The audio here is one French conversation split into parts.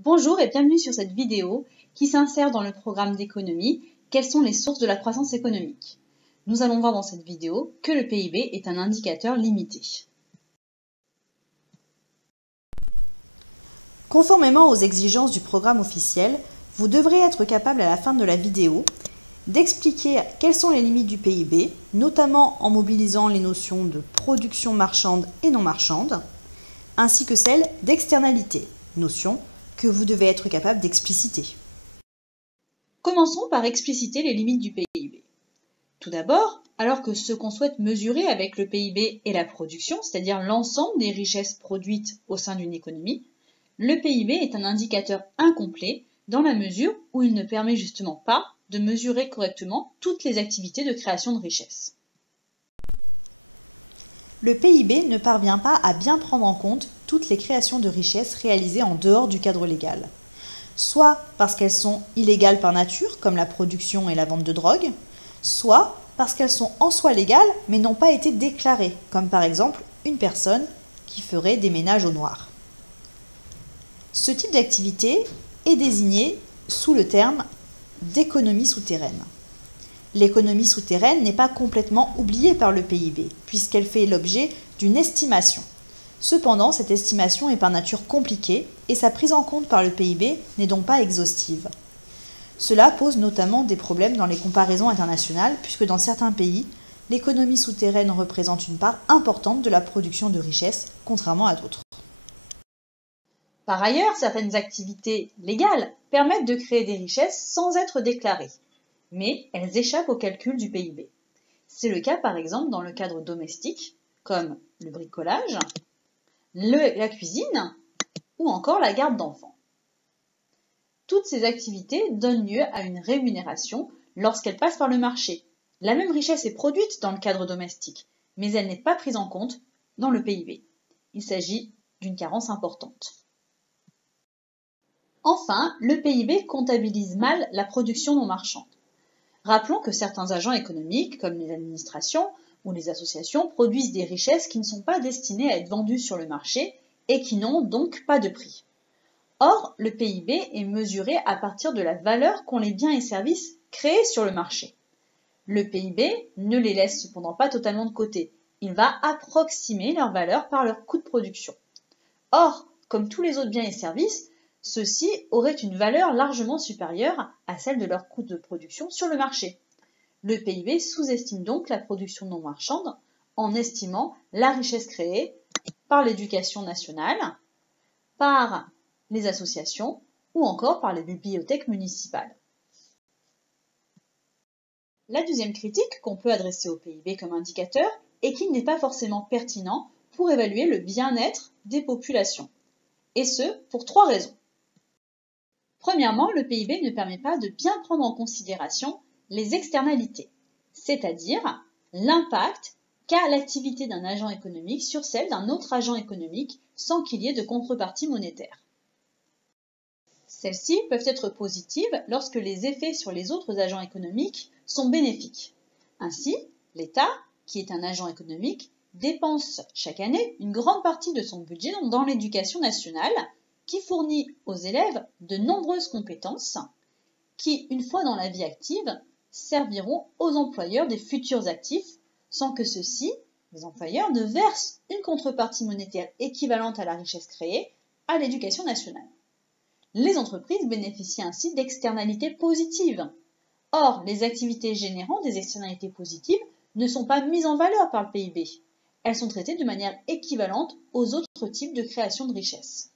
Bonjour et bienvenue sur cette vidéo qui s'insère dans le programme d'économie « Quelles sont les sources de la croissance économique ?» Nous allons voir dans cette vidéo que le PIB est un indicateur limité. Conformément aux exigences du programme officiel, vous devrez être capable à la fin de la vidéo d'expliquer quelles sont les limites du PIB, notamment en mobilisant les notions de production marchande et non marchande, ainsi que celles d'externalité, notion que vous devez être capable d'expliciter. Commençons par expliciter les limites du PIB. Tout d'abord, alors que ce qu'on souhaite mesurer avec le PIB est la production, c'est-à-dire l'ensemble des richesses produites au sein d'une économie, le PIB est un indicateur incomplet dans la mesure où il ne permet justement pas de mesurer correctement toutes les activités de création de richesses. Le PIB ne parvient pas à bien prendre en compte toutes les créations de richesses réalisées en dehors du cadre légal, soit parce qu'elles sont illégales par nature, comme la production et la vente de drogue, soit parce qu'elles sont en soi légales mais n'ont pas été déclarées, comme par exemple une personne qui ferait des ménages au noir. Ce type d'activité est désigné sous le terme d'économie souterraine. L'économie souterraine n'est pas complètement oubliée par le PIB, puisqu'elle fait l'objet d'une estimation. Cependant, cette estimation est par nature compliquée et sa prise en compte par le PIB n'est donc pas exhaustive. Cela pose notamment des problèmes dans les comparaisons internationales, puisque dans certains pays, l'économie souterraine représente une part importante de la production de richesses, contrairement à d'autres. Par ailleurs, certaines activités légales permettent de créer des richesses sans être déclarées, mais elles échappent au calcul du PIB. C'est le cas par exemple dans le cadre domestique, comme le bricolage, la cuisine ou encore la garde d'enfants. Toutes ces activités donnent lieu à une rémunération lorsqu'elles passent par le marché. La même richesse est produite dans le cadre domestique, mais elle n'est pas prise en compte dans le PIB. Il s'agit d'une carence importante. Enfin, le PIB comptabilise mal la production non marchande. Rappelons que certains agents économiques, comme les administrations ou les associations, produisent des richesses qui ne sont pas destinées à être vendues sur le marché et qui n'ont donc pas de prix. Or, le PIB est mesuré à partir de la valeur qu'ont les biens et services créés sur le marché. Le PIB ne les laisse cependant pas totalement de côté. Il va approximer leur valeur par leur coût de production. Or, comme tous les autres biens et services, ceux-ci auraient une valeur largement supérieure à celle de leur coût de production sur le marché. Le PIB sous-estime donc la production non marchande en estimant la richesse créée par l'éducation nationale, par les associations ou encore par les bibliothèques municipales. La deuxième critique qu'on peut adresser au PIB comme indicateur est qu'il n'est pas forcément pertinent pour évaluer le bien-être des populations. Et ce, pour trois raisons. Premièrement, le PIB ne permet pas de bien prendre en considération les externalités, c'est-à-dire l'impact qu'a l'activité d'un agent économique sur celle d'un autre agent économique sans qu'il y ait de contrepartie monétaire. Celles-ci peuvent être positives lorsque les effets sur les autres agents économiques sont bénéfiques. Ainsi, l'État, qui est un agent économique, dépense chaque année une grande partie de son budget dans l'éducation nationale, qui fournit aux élèves de nombreuses compétences qui, une fois dans la vie active, serviront aux employeurs des futurs actifs sans que ceux-ci, les employeurs, ne versent une contrepartie monétaire équivalente à la richesse créée à l'éducation nationale. Les entreprises bénéficient ainsi d'externalités positives. Or, les activités générant des externalités positives ne sont pas mises en valeur par le PIB. Elles sont traitées de manière équivalente aux autres types de création de richesses.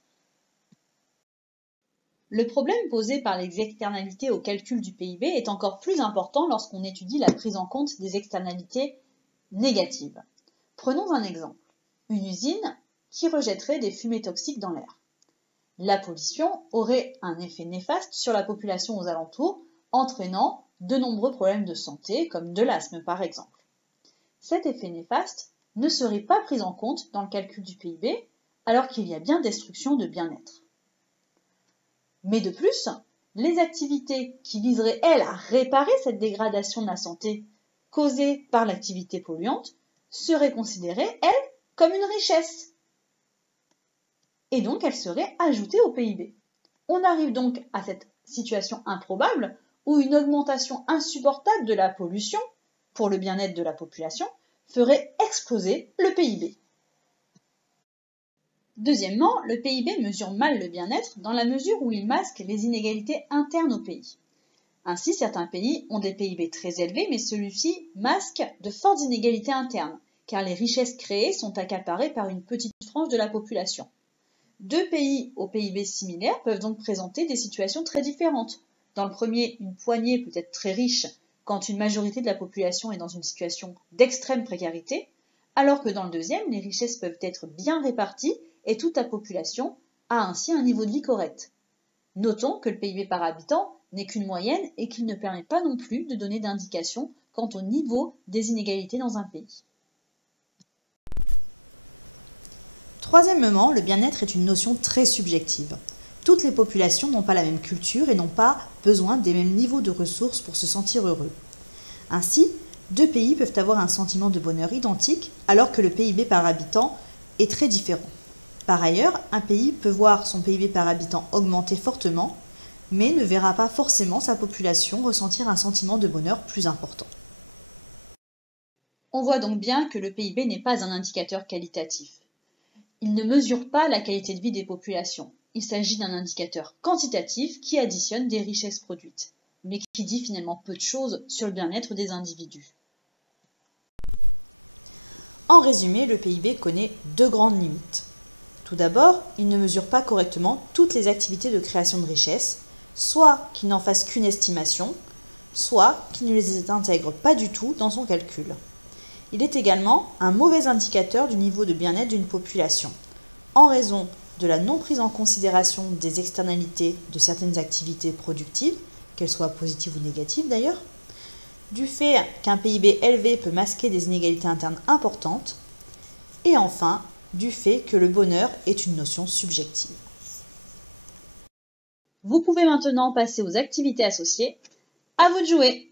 Le problème posé par les externalités au calcul du PIB est encore plus important lorsqu'on étudie la prise en compte des externalités négatives. Prenons un exemple. Une usine qui rejetterait des fumées toxiques dans l'air. La pollution aurait un effet néfaste sur la population aux alentours, entraînant de nombreux problèmes de santé, comme de l'asthme par exemple. Cet effet néfaste ne serait pas pris en compte dans le calcul du PIB, alors qu'il y a bien destruction de bien-être. Mais de plus, les activités qui viseraient, elles, à réparer cette dégradation de la santé causée par l'activité polluante seraient considérées, elles, comme une richesse. Et donc, elles seraient ajoutées au PIB. On arrive donc à cette situation improbable où une augmentation insupportable de la pollution, pour le bien-être de la population, ferait exploser le PIB. Deuxièmement, le PIB mesure mal le bien-être dans la mesure où il masque les inégalités internes au pays. Ainsi, certains pays ont des PIB très élevés, mais celui-ci masque de fortes inégalités internes, car les richesses créées sont accaparées par une petite frange de la population. Deux pays au PIB similaires peuvent donc présenter des situations très différentes. Dans le premier, une poignée peut être très riche quand une majorité de la population est dans une situation d'extrême précarité, alors que dans le deuxième, les richesses peuvent être bien réparties et toute la population a ainsi un niveau de vie correct. Notons que le PIB par habitant n'est qu'une moyenne et qu'il ne permet pas non plus de donner d'indication quant au niveau des inégalités dans un pays. Troisièmement, le bien-être est une notion très subjective. Toutes les populations n'ont pas la même culture et n'ont pas besoin des mêmes niveaux de ressources pour se sentir heureux. Ainsi, deux pays peuvent avoir un sentiment de bonheur identique alors que le PIB par habitant est très différent. Par ailleurs, un pays peut voir son PIB par habitant augmenter fortement, mais ne verra pas forcément sa population ressentir un sentiment de bonheur plus important. On voit donc bien que le PIB n'est pas un indicateur qualitatif. Il ne mesure pas la qualité de vie des populations. Il s'agit d'un indicateur quantitatif qui additionne des richesses produites, mais qui dit finalement peu de choses sur le bien-être des individus. En résumé, le PIB connaît deux grandes limites. Tout d'abord, il ne mesure pas correctement toutes les activités de création de richesses, soit qu'il n'en fasse qu'une estimation, soit qu'il ne les intègre pas du tout dans son calcul. Il est également un mauvais indicateur du niveau de bien-être d'une population, en raison de la non prise en considération des externalités de certaines activités productives, qu'elles soient positives ou négatives d'ailleurs, du fait qu'un PIB élevé peut masquer des inégalités internes importantes, et enfin, du fait que le bonheur est une notion subjective. Vous pouvez maintenant passer aux activités associées. À vous de jouer!